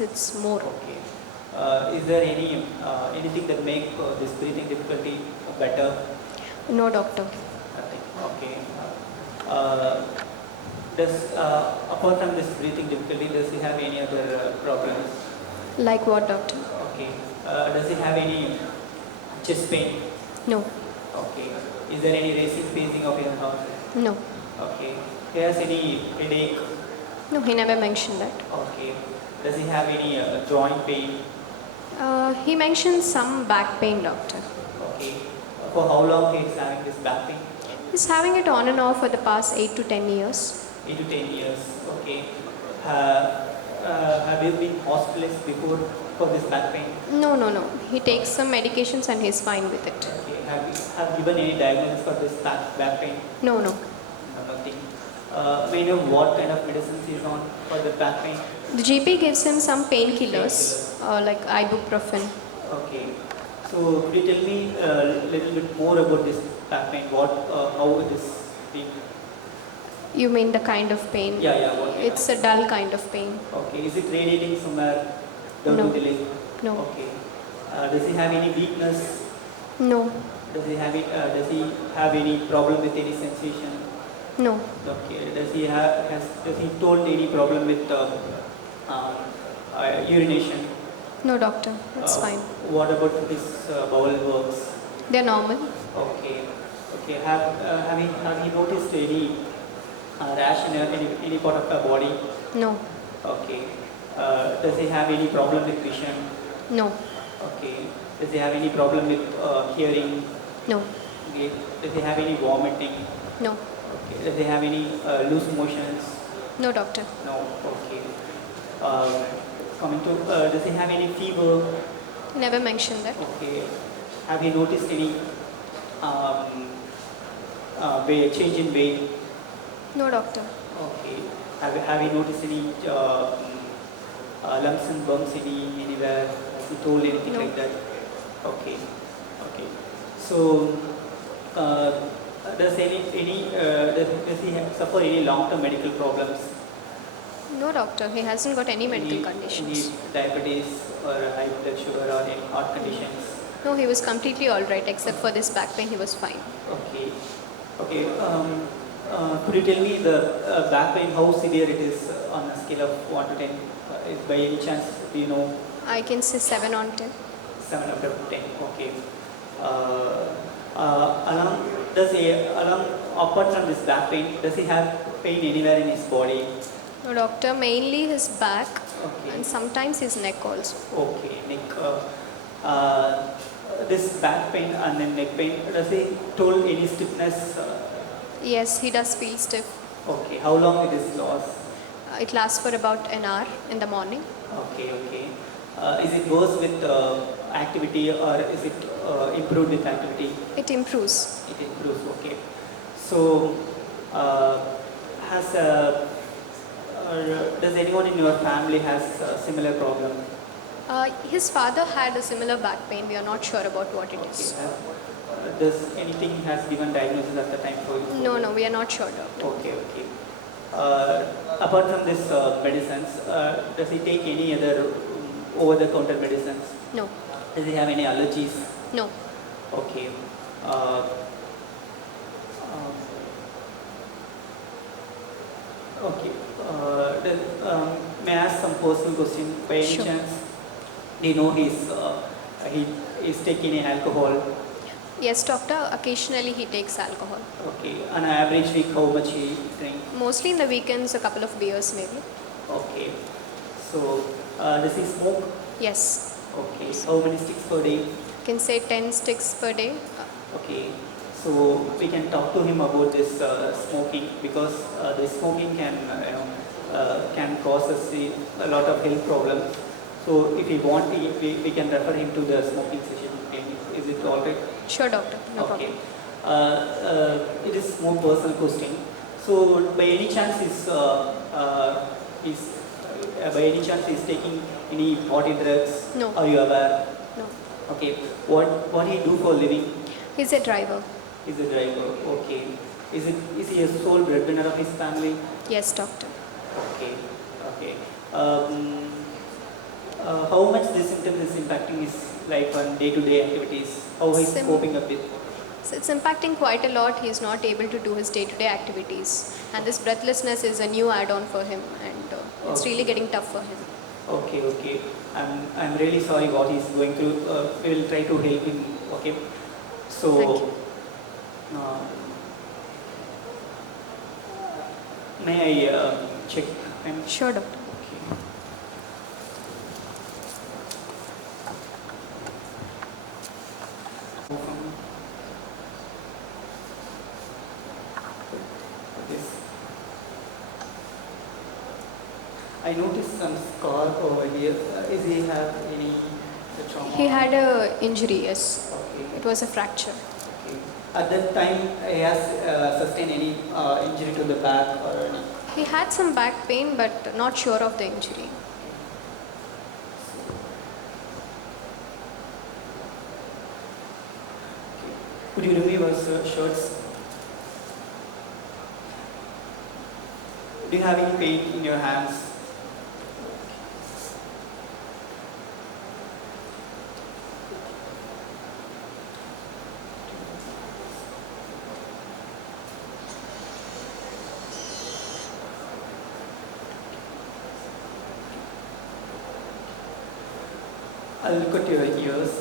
it's more. Okay. Is there anything that make this breathing difficulty better? No, doctor. Nothing. Okay. Does apart from this breathing difficulty, does he have any other problems? Like what, doctor? Okay. Does he have any chest pain? No. Okay. Is there any racing pacing of your heart? No. Okay. He has any headache? No, he never mentioned that. Okay. Does he have any joint pain? He mentioned some back pain, doctor. Okay. For how long he is having this back pain? He's having it on and off for the past 8 to 10 years. 8 to 10 years. Okay. Have you been hospitalized before for this back pain? No, no, no. He takes some medications and he's fine with it. Okay. Have given any diagnosis for this back pain? No, no. No, nothing. May I know what kind of medicines he is on for the back pain? The GP gives him some painkillers, like ibuprofen. Okay. So could you tell me a little bit more about this back pain? How it is being? You mean the kind of pain? Yeah. It's a dull kind of pain. Okay. Is it radiating somewhere down No. to the leg? No. Okay. Does he have any weakness? No. Does he have any problem with any sensation? No. Okay. Does he told any problem with urination? No, doctor. It's fine. What about his bowel works? They're normal. Okay. Okay. Have he noticed any rash in any part of the body? No. Okay. Does he have any problem with vision? No. Okay. Does he have any problem with hearing? No. Okay. Does he have any vomiting? No. Okay. Does he have any loose motions? No, doctor. No. Okay. Coming to, does he have any fever? Never mentioned that. Okay. Have you noticed any change in weight? No, doctor. Okay. Have you noticed any lumps and bumps anywhere? Have you told anything No. like that? Okay. Okay. So, does he suffer any long-term medical problems? No, doctor. He hasn't got any medical Any conditions. diabetes or high blood sugar or any heart conditions? No, he was completely all right except for this back pain. He was fine. Okay. Okay. Could you tell me the back pain, how severe it is on a scale of 1 to 10? Is by any chance, do you know? I can say 7 on 10. 7 out of 10. Okay. Apart from this back pain, does he have pain anywhere in his body? No, doctor. Mainly his back Okay. and sometimes his neck also. Okay, neck. This back pain and then neck pain, does he told any stiffness? Yes, he does feel stiff. Okay, how long it is lost? It lasts for about an hour in the morning. Okay. Is it worse with activity or is it improved with activity? It improves. It improves, okay. So, does anyone in your family has a similar problem? His father had a similar back pain. We are not sure about what it is. Does anything has given diagnosis at the time for you? No, we are not sure, doctor. Okay. Apart from this medicines, does he take any other over-the-counter medicines? No. Does he have any allergies? No. Okay. Okay. May I ask some personal question? By any Sure. chance, do you know he is taking any alcohol? Yes, doctor. Occasionally he takes alcohol. Okay. On an average week, how much he drink? Mostly in the weekends, a couple of beers maybe. Okay. So, does he smoke? Yes. Okay. How many sticks per day? You can say 10 sticks per day. Okay. So we can talk to him about this smoking, because the smoking can cause us a lot of health problems. So if he want, we can refer him to the smoking session. Is it all right? Sure, doctor. No Okay. problem. It is more personal question. So by any chance is taking any body drugs? No. Are you aware? No. Okay. What he do for a living? He's a driver. Is a driver. Okay. Is he a sole breadwinner of his family? Yes, doctor. Okay. how much this symptom is impacting his life on day-to-day activities? How he's coping up with? So it's impacting quite a lot. He's not able to do his day-to-day activities, and this breathlessness is a new add-on for him, and it's really getting tough for him. Okay, okay. I'm really sorry what he's going through. We will try to help him. Okay. So. Thank you. May I check? Sure, doctor. Okay. This. I noticed some scar over here. Is he have any trauma? He had a injury, yes. Okay. It was a fracture. Okay. At that time, he has sustained any injury to the back or any? He had some back pain, but not sure of the injury. Could you remove his shirts? Do you have any pain in your hands? I'll look at your ears.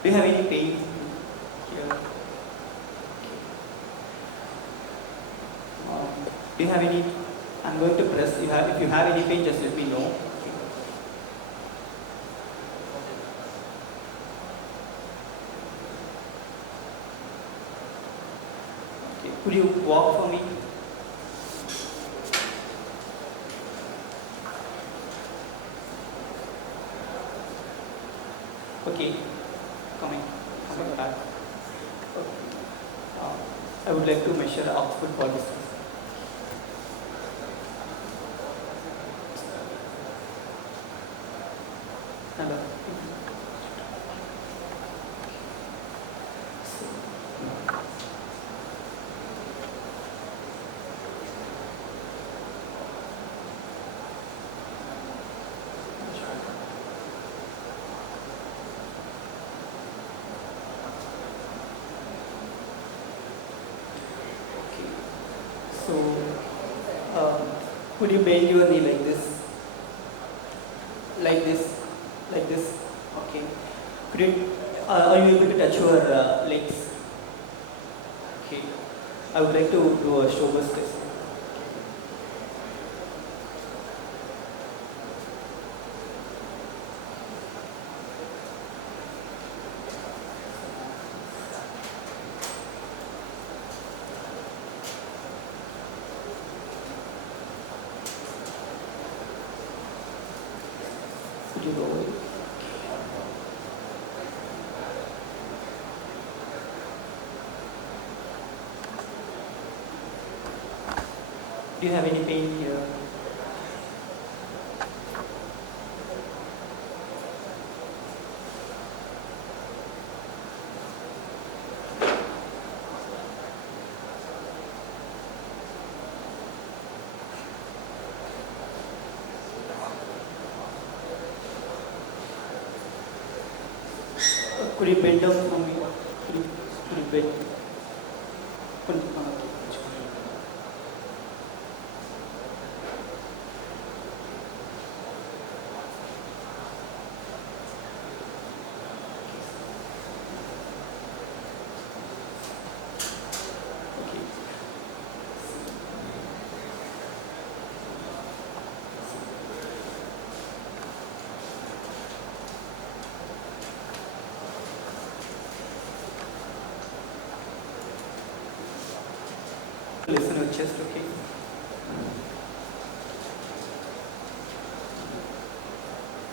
Do you have any pain here? Do you have any? I'm going to press. If you have any pain, just let me know. Okay. Could you walk for me? Okay, coming back. Okay. I would like to measure output ball distance. Hello. So, could you bend your knee like this? Like this? Like this? Okay. Could you, are you able to touch your legs? Okay. I would like to do a shoulder test. Could you go away? Do you have any pain here? Could you bend down for me? Could you bend? Okay. Listen to your chest, okay?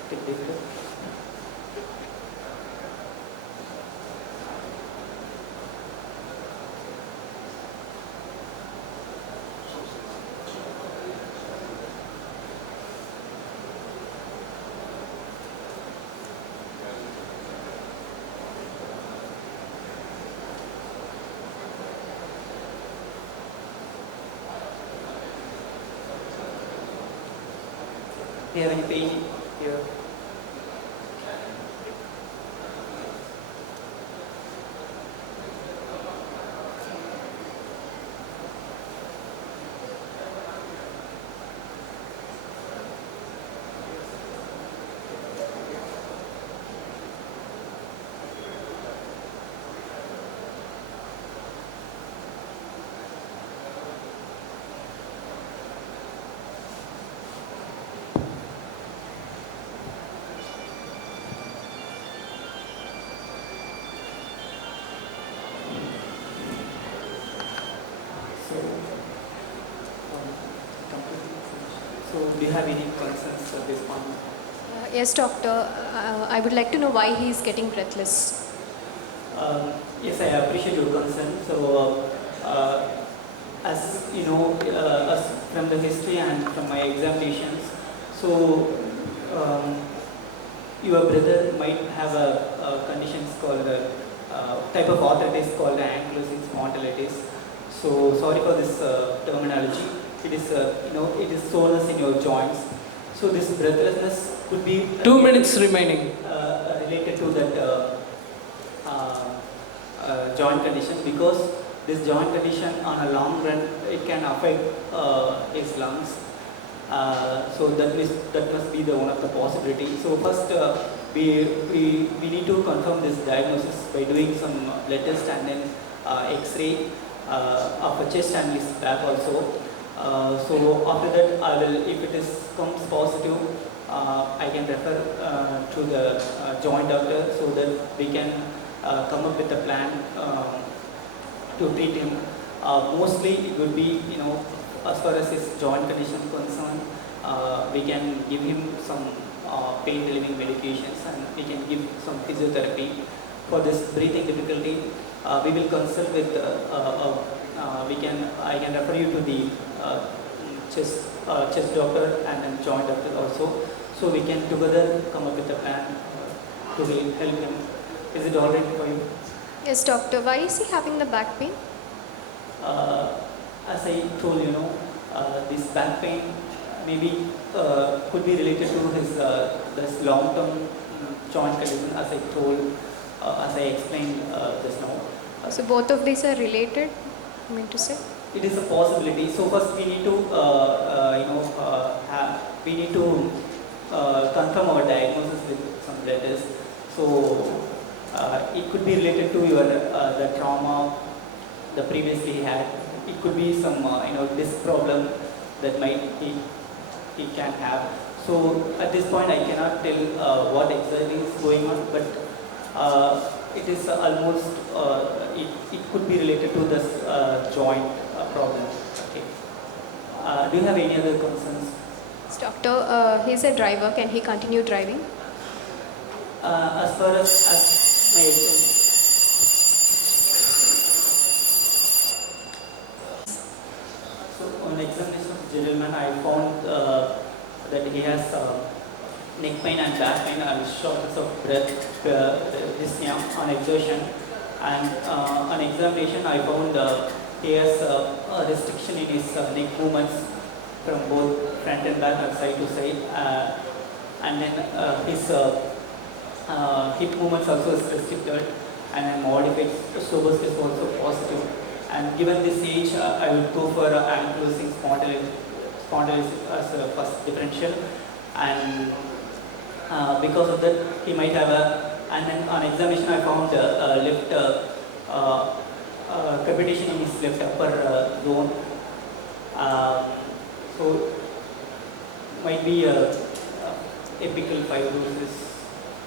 Take a deep breath. Do you have any pain here? So, so do you have any concerns at this point? Yes, doctor. I would like to know why he is getting breathless. Yes, I appreciate your concern. So, as you know, as from the history and from my examinations, so your brother might have a condition called type of arthritis called ankylosing spondylitis. So, sorry for this terminology. It is, it is soreness in your joints. So, this breathlessness could be 2 minutes remaining. related to that joint condition, because this joint condition on a long run it can affect his lungs. So that must be the one of the possibilities. So first we need to confirm this diagnosis by doing some blood test and then X-ray of a chest and his back also. So after that I will, if it is comes positive, I can refer to the joint doctor so that we can come up with a plan to treat him. Mostly it would be, as far as his joint condition is concerned, we can give him some pain relieving medications and we can give some physiotherapy. For this breathing difficulty, we will consult with, I can refer you to the chest doctor and then joint doctor also. So we can together come up with a plan to help him. Is it alright for you? Yes, doctor. Why is he having the back pain? As I told this back pain maybe could be related to his this long-term joint condition, as I told, as I explained just now. So both of these are related, I mean to say? It is a possibility. So first we need to, we need to confirm our diagnosis with some blood tests. So it could be related to your the trauma that previously he had. It could be some disc problem that might he can have. So at this point I cannot tell what exactly is going on, but it is almost it could be related to this joint problem. Okay. Do you have any other concerns? Yes, doctor. He's a driver. Can he continue driving? As far as my so on examination of the gentleman, I found that he has neck pain and back pain and shortness of breath, dyspnea on exertion, and on examination I found he has a restriction in his neck movements from both front and back and side to side, and then his hip movements also is restricted and modified. Sobers is also positive. And given this age, I would go for ankylosing spondylitis as a first differential. And because of that, he might have and then on examination I found left cavitation in his left upper zone. So might be apical fibrosis.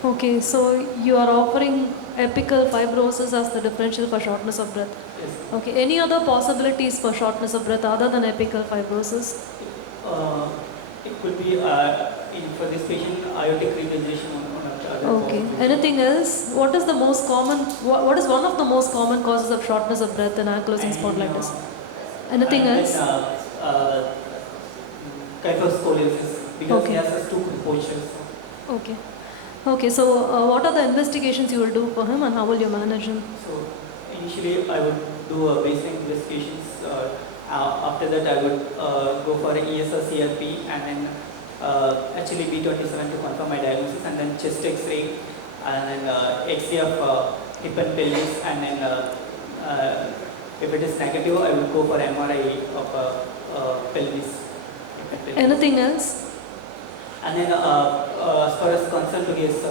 Okay, so you are offering apical fibrosis as the differential for shortness of breath. Yes. Okay, any other possibilities for shortness of breath other than apical fibrosis? It could be for this patient aortic regurgitation on other Okay, anything else? What is the most common, what is one of the most common causes of shortness of breath in ankylosing spondylitis? Anything else? Kyphoscoliosis, because Okay. he has two postures. Okay. Okay, so what are the investigations you will do for him and how will you manage him? So initially I would do a basic investigations. After that I would go for an ESR CRP and then actually B27 to confirm my diagnosis, and then chest X-ray, and then X-ray of hip and pelvis, and then if it is negative, I will go for MRI of pelvis. Hip and pelvis. Anything else? And then as far as concerned to his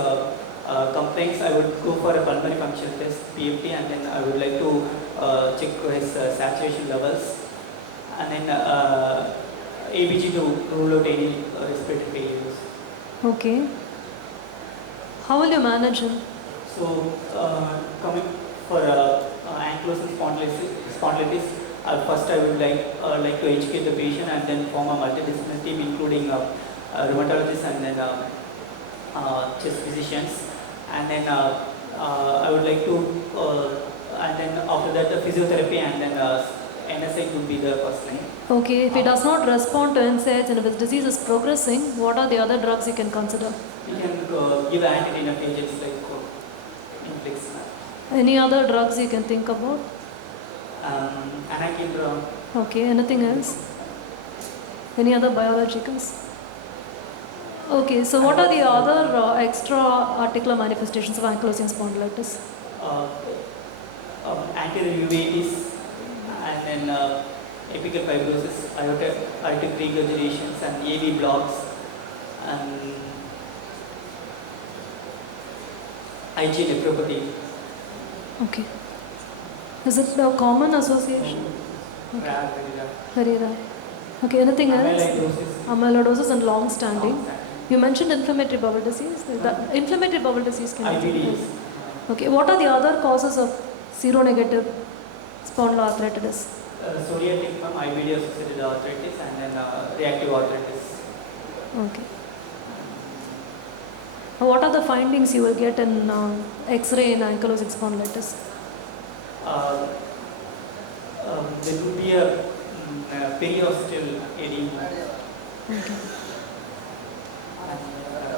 complaints, I would go for a pulmonary function test, PFT, and then I would like to check his saturation levels, and then ABG to rule out any respiratory failures. Okay. How will you manage him? So coming for ankylosing spondylitis, first I would like to educate the patient and then form a multidisciplinary team including rheumatologists and then chest physicians, and then I would like to and then after that the physiotherapy and then NSAID would be the first line. Okay, if he does not respond to NSAIDs and if his disease is progressing, what are the other drugs you can consider? You can give anti-TNF agents like infliximab. Any other drugs you can think about? Anakinra. Okay, anything else? Any other biologicals? Okay, so what are the other extra articular manifestations of ankylosing spondylitis? Anterior uveitis, and then apical fibrosis, aortic regurgitations, and AV blocks, and IgA nephropathy. Okay. Is it a common association? Okay. Rare, very rare. Very rare. Okay, anything else? Amyloidosis. Amyloidosis and long standing. Long-standing. You mentioned inflammatory bowel disease. Inflammatory bowel disease can IBDs. Okay, what are the other causes of seronegative spondyloarthritis? Psoriatic from IBD associated arthritis, and then reactive arthritis. Okay. What are the findings you will get in X-ray in ankylosing spondylitis? There would be a periosteal edema. Okay.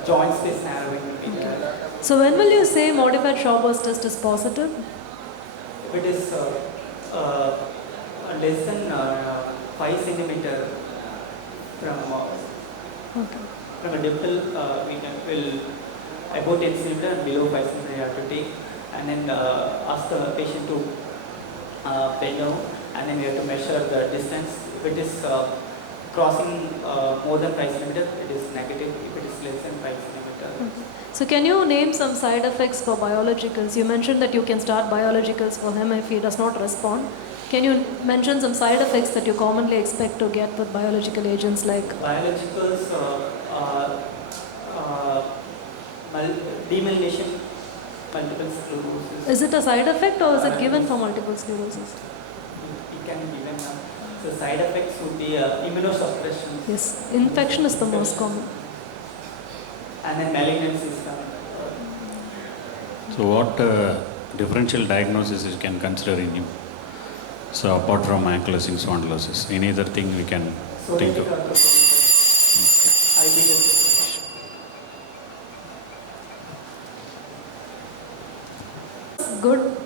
Joint space narrowing will be there. So when will you say modified Schauber's test is positive? If it is less than 5 centimeter from a dimple, we will about 10 centimeter and below 5 centimeter you have to take, and then ask the patient to bend down, and then we have to measure the distance. If it is crossing more than 5 centimeter, it is negative. If it is less than 5 centimeter. So can you name some side effects for biologicals? You mentioned that you can start biologicals for him if he does not respond. Can you mention some side effects that you commonly expect to get with biological agents like? Biologicals, demyelination, multiple sclerosis. Is it a side effect or is it given for multiple sclerosis? It can be given. So side effects would be immunosuppression. Yes, infection is the most common. And then malignancies. So what differential diagnosis you can consider in him? So apart from ankylosing spondylosis, any other thing we can think of? Good,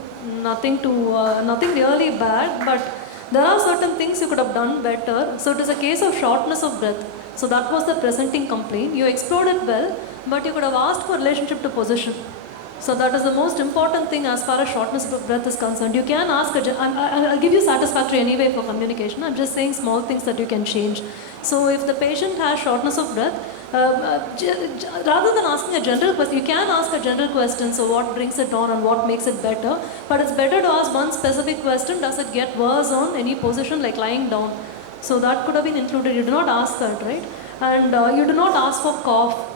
nothing really bad, but there are certain things you could have done better. So it is a case of shortness of breath. So that was the presenting complaint. You explored it well, but you could have asked for relationship to position. So that is the most important thing as far as shortness of breath is concerned. You can ask, I'll give you satisfactory anyway for communication. I'm just saying small things that you can change. So if the patient has shortness of breath, rather than asking a general question, you can ask a general question, so what brings it on and what makes it better. But it's better to ask one specific question, does it get worse on any position like lying down? So that could have been included. You do not ask that, right? And you do not ask for cough.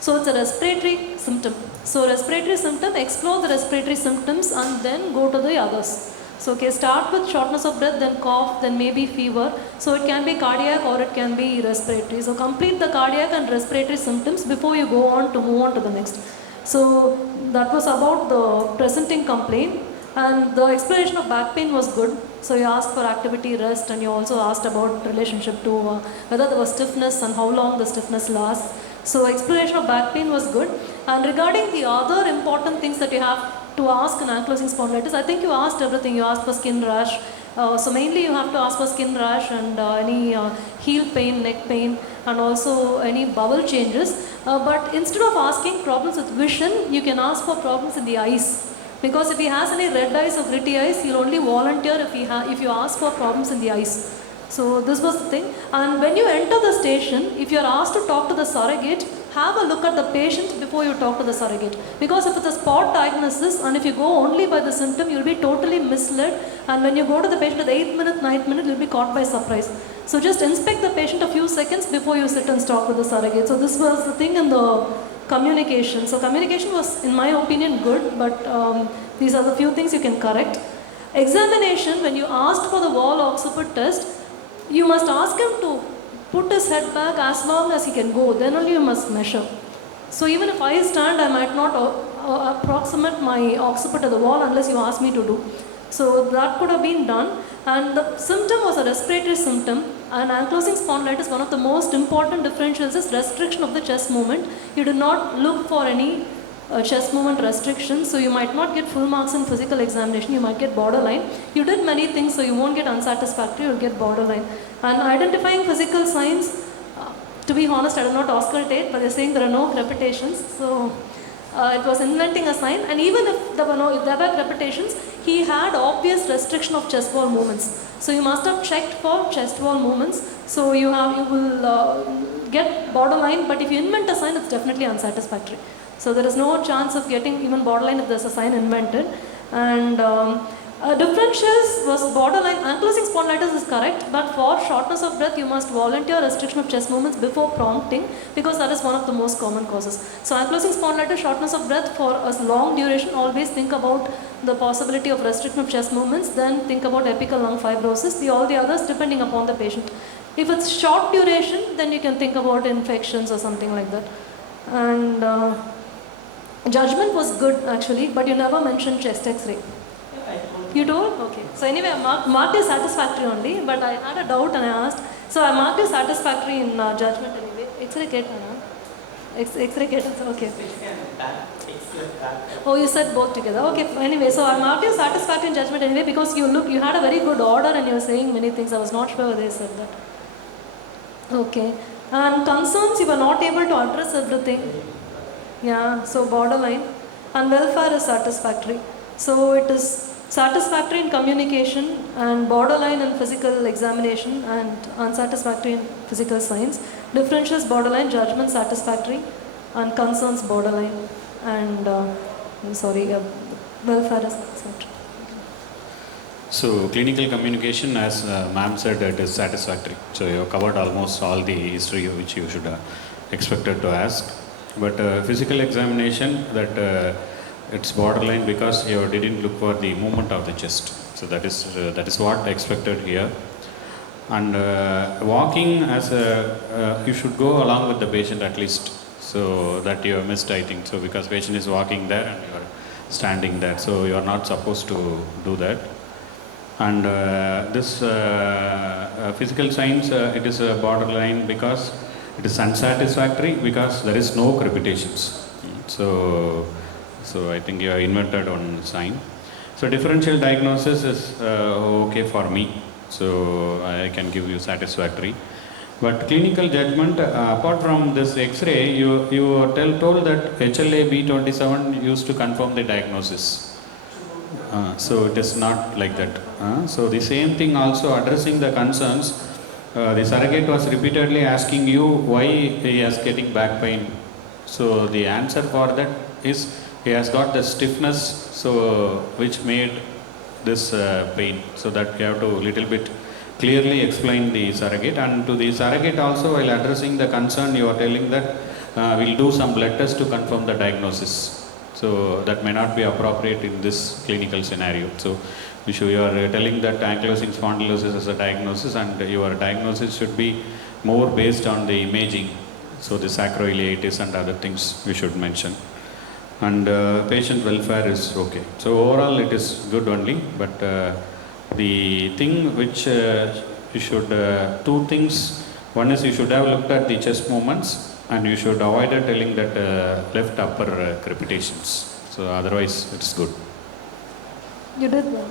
So it's a respiratory symptom. So respiratory symptom, explore the respiratory symptoms and then go to the others. So okay, start with shortness of breath, then cough, then maybe fever. So it can be cardiac or it can be respiratory. So complete the cardiac and respiratory symptoms before you go on to move on to the next. So that was about the presenting complaint. And the exploration of back pain was good. So you asked for activity, rest, and you also asked about relationship to whether there was stiffness and how long the stiffness lasts. So exploration of back pain was good. And regarding the other important things that you have to ask in ankylosing spondylitis, I think you asked everything. You asked for skin rash, So mainly you have to ask for skin rash and any heel pain, neck pain, and also any bowel changes. But instead of asking problems with vision, you can ask for problems in the eyes. Because if he has any red eyes or gritty eyes, he'll only volunteer if you ask for problems in the eyes. So this was the thing. And when you enter the station, if you are asked to talk to the surrogate, have a look at the patient before you talk to the surrogate. Because if it's a spot diagnosis and if you go only by the symptom, you'll be totally misled. And when you go to the patient at the 8th minute, 9th minute, you'll be caught by surprise. So just inspect the patient a few seconds before you sit and talk with the surrogate. So this was the thing in the communication. So communication was, in my opinion, good, but these are the few things you can correct. Examination, when you asked for the wall occiput test, you must ask him to put his head back as long as he can go, then only you must measure. So even if I stand, I might not approximate my occiput to the wall unless you ask me to do. So that could have been done, and the symptom was a respiratory symptom. And ankylosing spondylitis, one of the most important differentials is restriction of the chest movement. You do not look for any chest movement restrictions, so you might not get full marks in physical examination, you might get borderline. You did many things, so you won't get unsatisfactory, you'll get borderline. And identifying physical signs, to be honest, I did not auscultate, but they're saying there are no crepitations, so it was inventing a sign. And even if there were crepitations, he had obvious restriction of chest wall movements. So you must have checked for chest wall movements, so you will get borderline, but if you invent a sign, it's definitely unsatisfactory. So there is no chance of getting even borderline if there's a sign invented. And differentials was borderline. Ankylosing spondylitis is correct, but for shortness of breath, you must volunteer restriction of chest movements before prompting, because that is one of the most common causes. So ankylosing spondylitis, shortness of breath for a long duration, always think about the possibility of restriction of chest movements, then think about apical lung fibrosis, all the others depending upon the patient. If it's short duration, then you can think about infections or something like that. And judgment was good actually, but you never mentioned chest x-ray. You told? Okay. So anyway, I marked it satisfactory only, but I had a doubt and I asked. So I marked it satisfactory in judgment anyway. X-ray get X-ray get okay. Oh, you said both together. Okay. Anyway, so I marked it satisfactory in judgment anyway, because you had a very good order and you were saying many things. I was not sure whether they said that. Okay. And concerns, you were not able to address everything. Yeah, so borderline. And welfare is satisfactory. So it is satisfactory in communication and borderline in physical examination and unsatisfactory in physical signs. Differentials borderline, judgment satisfactory, and concerns borderline. And welfare is satisfactory. So clinical communication, as ma'am said, it is satisfactory. So you have covered almost all the history which you should have expected to ask. But physical examination, that it's borderline because you didn't look for the movement of the chest. So that is what expected here. And walking, as you should go along with the patient at least, so that you have missed, I think. So because patient is walking there and you are standing there, so you are not supposed to do that. And this physical signs, it is a borderline because it is unsatisfactory because there is no crepitations. So I think you have invented one sign. So differential diagnosis is okay for me. So I can give you satisfactory. But clinical judgment, apart from this X-ray, you told that HLA B27 used to confirm the diagnosis. So it is not like that. So the same thing also addressing the concerns. The surrogate was repeatedly asking you why he is getting back pain. So the answer for that is he has got the stiffness, so which made this pain. So that you have to little bit clearly explain the surrogate. And to the surrogate also, while addressing the concern, you are telling that we'll do some blood tests to confirm the diagnosis. So that may not be appropriate in this clinical scenario. So you are telling that ankylosing spondylosis is a diagnosis, and your diagnosis should be more based on the imaging. So the sacroiliitis and other things we should mention. And patient welfare is okay. So overall it is good only, but the thing which you should, two things. One is you should have looked at the chest movements, and you should avoid telling that left upper crepitations. So otherwise it's good. You did well.